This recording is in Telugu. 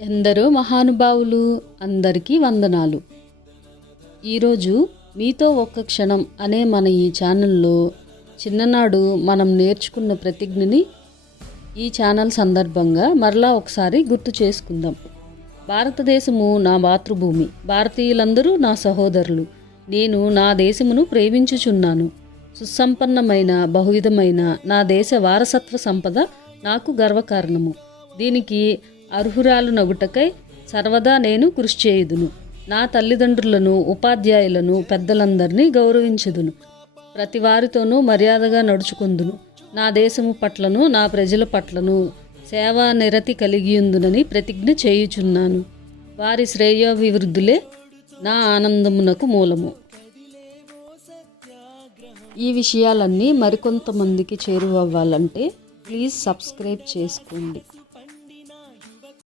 ఎందరో మహానుభావులు అందరికీ వందనాలు. ఈరోజు మీతో ఒక్క క్షణం అనే మన ఈ ఛానల్లో చిన్ననాడు మనం నేర్చుకున్న ప్రతిజ్ఞని ఈ ఛానల్ సందర్భంగా మరలా ఒకసారి గుర్తు చేసుకుందాం. భారతదేశము నా మాతృభూమి. భారతీయులందరూ నా సహోదరులు. నేను నా దేశమును ప్రేమించుచున్నాను. సుసంపన్నమైన బహువిధమైన నా దేశ వారసత్వ సంపద నాకు గర్వకారణము. దీనికి అర్హురాలు నగుటకై సర్వదా నేను కృషి చేయుదును. నా తల్లిదండ్రులను ఉపాధ్యాయులను పెద్దలందరినీ గౌరవించుదును. ప్రతి వారితోనూ మర్యాదగా నడుచుకుందును. నా దేశము పట్లను నా ప్రజల పట్లను సేవా నిరతి కలిగియుందునని ప్రతిజ్ఞ చేయుచున్నాను. వారి శ్రేయోభివృద్ధులే నా ఆనందమునకు మూలము. ఈ విషయాలన్నీ మరికొంతమందికి చేరువవ్వాలంటే ప్లీజ్ సబ్స్క్రైబ్ చేసుకోండి.